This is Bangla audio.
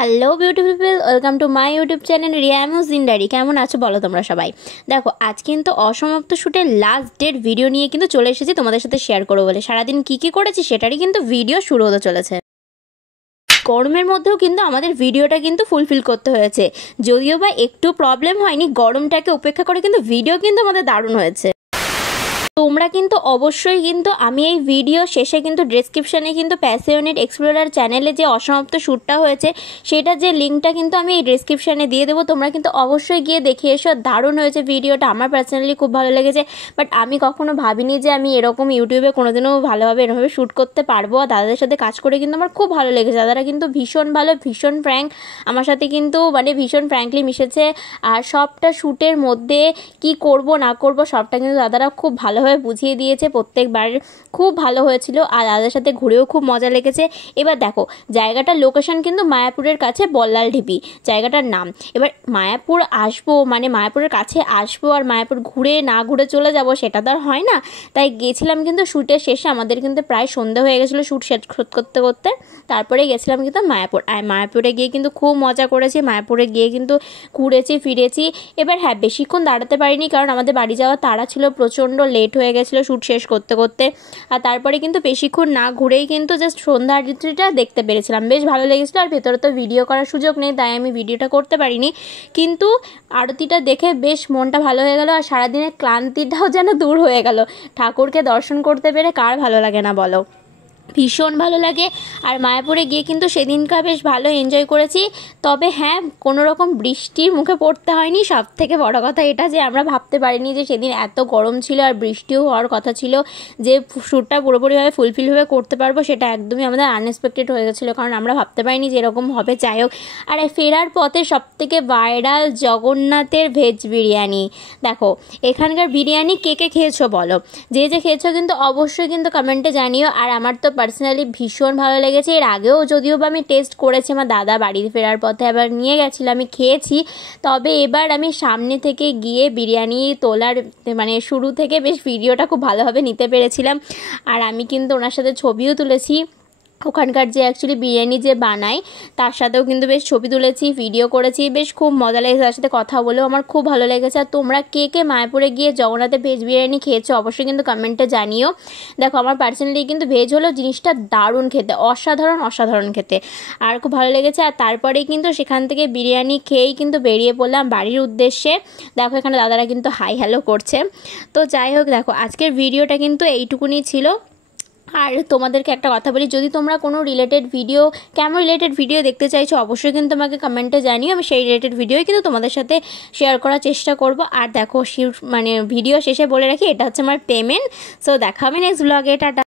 Hello beautiful people, welcome to my YouTube channel Riya মুজিনদারি। কেমন আছো বলো তোমরা সবাই? দেখো, আজ কিন্তু অসমাপ্ত শ্যুটের লাস্ট ডেট ভিডিও নিয়ে কিন্তু চলে এসেছি তোমাদের সাথে শেয়ার করবো বলে। সারাদিন কী করেছি সেটারই কিন্তু ভিডিও শুরু হতে চলেছে। গরমের মধ্যেও কিন্তু আমাদের ভিডিওটা কিন্তু ফুলফিল করতে হয়েছে, যদিও বা একটু প্রবলেম হয়নি। গরমটাকে উপেক্ষা করে কিন্তু ভিডিও কিন্তু আমাদের দারুণ হয়েছে। তোমরা কিন্তু অবশ্যই কিন্তু আমি এই ভিডিও শেষে কিন্তু ডেসক্রিপশানে কিন্তু প্যাশনেট এক্সপ্লোরার চ্যানেলে যে অসমাপ্ত শ্যুটটা হয়েছে সেটার যে লিঙ্কটা কিন্তু আমি এই ডেসক্রিপশানে দিয়ে দেবো। তোমরা কিন্তু অবশ্যই গিয়ে দেখে এসো। দারুণ হয়েছে ভিডিওটা, আমার পার্সোনালি খুব ভালো লেগেছে। বাট আমি কখনো ভাবিনি যে আমি এরকম ইউটিউবে কোনোদিনও ভালোভাবে এরকমভাবে শ্যুট করতে পারবো। আর দাদাদের সাথে কাজ করে কিন্তু আমার খুব ভালো লেগেছে। দাদারা কিন্তু ভীষণ ভালো, ভীষণ ফ্র্যাঙ্ক আমার সাথে, কিন্তু ভীষণ ফ্র্যাঙ্কলি মিশেছে। আর সবটা শ্যুটের মধ্যে কি করব না করব সবটা কিন্তু দাদারা খুব ভালোভাবে বুঝিয়ে দিয়েছে। প্রত্যেকবার খুব ভালো হয়েছিল আর দাদার সাথে ঘুরেও খুব মজা লেগেছে। এবার দেখো, জায়গাটার লোকেশন কিন্তু মায়াপুরের কাছে বল্লাল ঢিপি জায়গাটার নাম। এবার মায়াপুর আসবো, মায়াপুরের কাছে আসবো আর মায়াপুর ঘুরে না ঘুরে চলে যাব, সেটা তো আর হয় না। তাই গেছিলাম কিন্তু শ্যুটের শেষে, আমাদের কিন্তু প্রায় সন্ধ্যা হয়ে গেছিলো শ্যুট শেষ করতে করতে। তারপরে গেছিলাম কিন্তু মায়াপুর। আর মায়াপুরে গিয়ে কিন্তু খুব মজা করেছি। মায়াপুরে গিয়ে কিন্তু ঘুরেছি ফিরেছি। এবার হ্যাঁ, বেশিক্ষণ দাঁড়াতে পারিনি কারণ আমাদের বাড়ি যাওয়ার তাড়া ছিল, প্রচণ্ড লেট হয়ে গেছিলো শ্যুট শেষ করতে করতে। আর তারপরে কিন্তু বেশিক্ষণ না ঘুরেই কিন্তু জাস্ট সন্ধ্যা আরতিটা দেখতে পেরেছিলাম, বেশ ভালো লেগেছিলো। আর ভেতরে তো ভিডিও করার সুযোগ নেই, তাই আমি ভিডিওটা করতে পারিনি, কিন্তু আরতিটা দেখে বেশ মনটা ভালো হয়ে গেল। আর সারাদিনের ক্লান্তিটাও যেন দূর হয়ে গেল। ঠাকুরকে দর্শন করতে পেরে কার ভালো লাগে না বলো? ভীষণ ভালো লাগে। আর মায়াপুরে গিয়ে কিন্তু সেদিনকার বেশ ভালো এনজয় করেছি। তবে হ্যাঁ, কোনো রকম বৃষ্টির মুখে পড়তে হয়নি। সব থেকে বড় কথা এটা যে আমরা ভাবতে পারিনি যে সেদিন এত গরম ছিল আর বৃষ্টিও হওয়ার কথা ছিল, যে শ্যুটটা পুরোপুরিভাবে ফুলফিলভাবে করতে পারবো, সেটা একদমই আমাদের আনএক্সপেক্টেড হয়ে গেছিলো। কারণ আমরা ভাবতে পারিনি যে এরকম হবে। যাই হোক, আর ফেরার পথে সবথেকে ভাইরাল জগন্নাথের ভেজ বিরিয়ানি। দেখো, এখানকার বিরিয়ানি কে কে খেয়েছো বলো? যে খেয়েছো কিন্তু অবশ্যই কিন্তু কমেন্টে জানিও। আর আমার তো পার্সোনালি ভীষণ ভালো লেগেছে। এর আগেও যদিও বা আমি টেস্ট করেছি, আমার দাদা বাড়ি ফেরার পথে আবার নিয়ে গেছিলো, আমি খেয়েছি। তবে এবার আমি সামনে থেকে গিয়ে বিরিয়ানি তোলার শুরু থেকে বেশ ভিডিওটা খুব ভালোভাবে নিতে পেরেছিলাম। আর আমি কিন্তু ওনার সাথে ছবিও তুলেছি। ওখানকার যে অ্যাকচুয়ালি বিরিয়ানি যে বানায় তার সাথেও কিন্তু বেশ ছবি তুলেছি, ভিডিও করেছি। বেশ খুব মজা লেগেছে, তার সাথে কথা বলেও আমার খুব ভালো লেগেছে। আর তোমরা কে কে মায়াপুরে গিয়ে জগন্নাথের ভেজ বিরিয়ানি খেয়েছো অবশ্যই কিন্তু কমেন্টে জানিও। দেখো, আমার পার্সোনালি কিন্তু ভেজ হলেও জিনিসটা দারুণ খেতে, অসাধারণ খেতে, আর খুব ভালো লেগেছে। আর তারপরেই কিন্তু সেখান থেকে বিরিয়ানি খেয়েই কিন্তু বেরিয়ে পড়লাম বাড়ির উদ্দেশ্যে। দেখো, এখানে দাদারা কিন্তু হাই হ্যালো করছে। তো যাই হোক, দেখো আজকের ভিডিওটা কিন্তু এইটুকুনি ছিল। আর তোমাদেরকে একটা কথা বলি, যদি তোমরা কোনো কেমন রিলেটেড ভিডিও দেখতে চাইছো অবশ্যই কিন্তু তোমাকে কমেন্টে জানিও। আমি সেই রিলেটেড ভিডিওই কিন্তু তোমাদের সাথে শেয়ার করার চেষ্টা করব। আর দেখো, ভিডিও শেষে বলে রাখি, এটা হচ্ছে আমার পেমেন্ট। সো দেখা হবে নেক্সট ব্লগে। টাটা।